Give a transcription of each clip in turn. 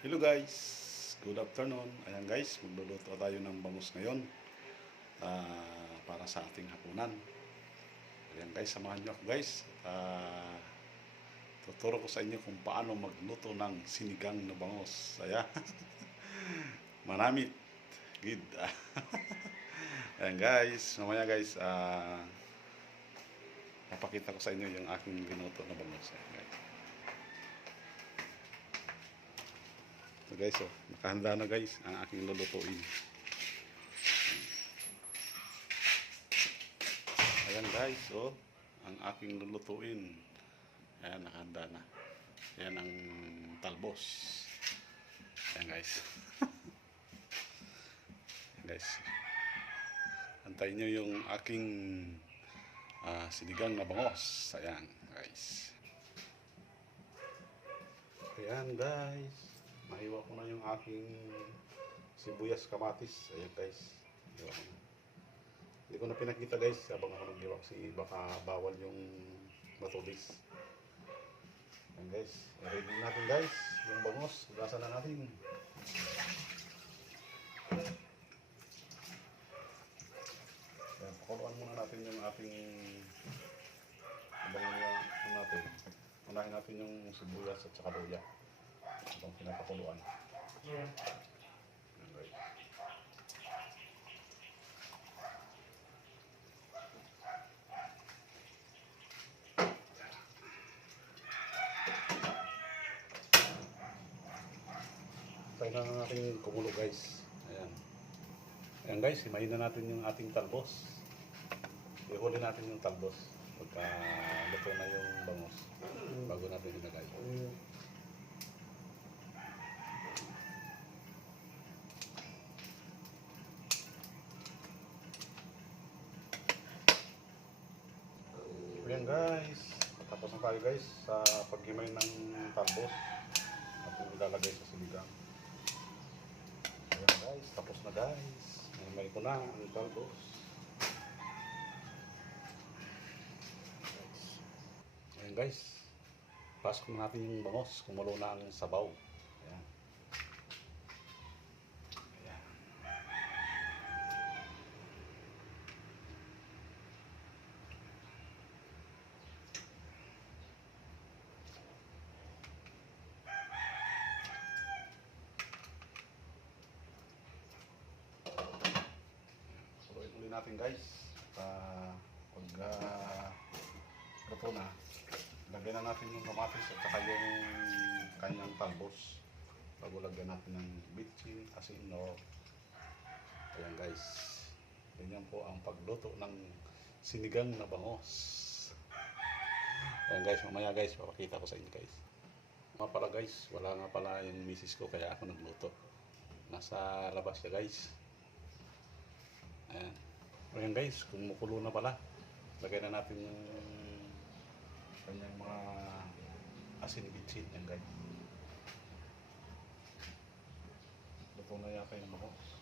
Hello guys, good afternoon. Ayan guys, magluluto tayo ng bangus ngayon para sa ating hapunan. Ayan guys, samahan nyo ako guys. Tuturo ko sa inyo kung paano magluto ng sinigang na bangus. Ayan, manamit. Good. Ayan guys, mamaya guys, papakita ko sa inyo yung aking ginuto na bangus. Ayan guys. So guys, nakahanda na guys ang aking lulutuin. Ayan guys, ang aking lulutuin. Ayan, nakahanda na. Ayan ang talbos. Ayan guys. Ayan guys. Antayin nyo yung aking sinigang na bangos. Ayan guys. Ayan guys. Naiwa ko na yung aking sibuyas kamatis. Ayan guys. Naiwa ko na. Hindi ko na pinakita guys habang ako nag-iwa kasi baka bawal yung matulis. Ayan guys, i-ready natin guys yung bangos. Hugasan na natin. Ayan, pakuluan muna natin yung ating habang natin. Unahin natin yung sibuyas at saka luya habang pinapakuluan. Ayan guys. Tayo na natin kumulo guys. Ayan. Ayan guys, himayin na natin yung ating talbos. Ihuli natin yung talbos pagka luto na yung bangus bago natin ilagay. Ayan guys, tapos na tayo guys sa paghimay ng talbos at ilalagay sa sinigang. Ayan guys, tapos na guys. Himay ko na ang talbos. Ayan guys, pasok na natin yung bangos, kumulo na ang sabaw. Ayan. Ayan. Suluin ulit natin guys. Pag luto na, lagyan na natin yung kamatis at saka yung kanyang talbos bago lagyan natin ng bitchin, asin, no. Ayan guys, ganyan po ang pagluto ng sinigang na bangos. Ayan guys, mamaya guys papakita ko sa inyo guys. Mga pala guys, wala nga pala yung misis ko kaya ako nagluto, nasa labas siya guys. Ayan. Ayan guys, kumukulo na pala, lagay na natin yung kanyang mga asin bitchin. Yan guys, luto na yata yung bangos.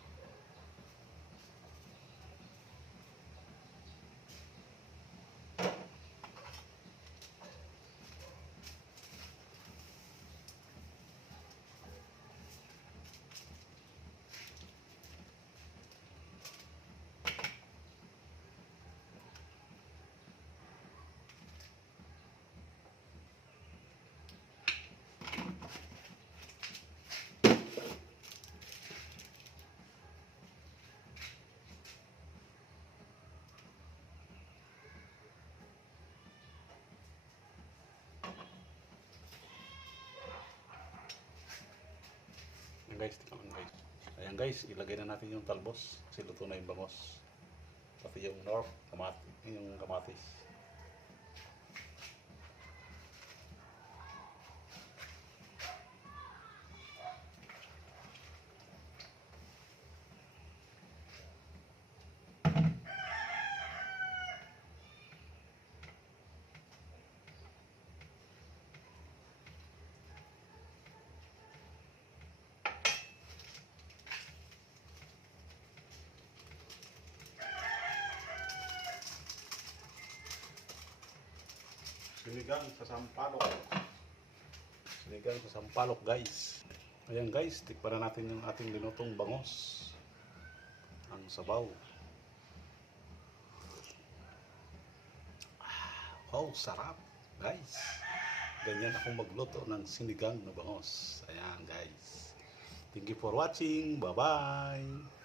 Guys, tingnan guys. Ayan guys, ilagay na natin yung talbos kasi luto na yung bangos. Pati yung yung kamatis. Sinigang sa sampalok. Sinigang sa sampalok guys. Ayan guys, tikpan na natin yung ating linutong bangos. Ang sabaw. Oh, sarap guys. Ganyan ako magluto ng sinigang na bangos. Ayan guys. Thank you for watching. Bye-bye.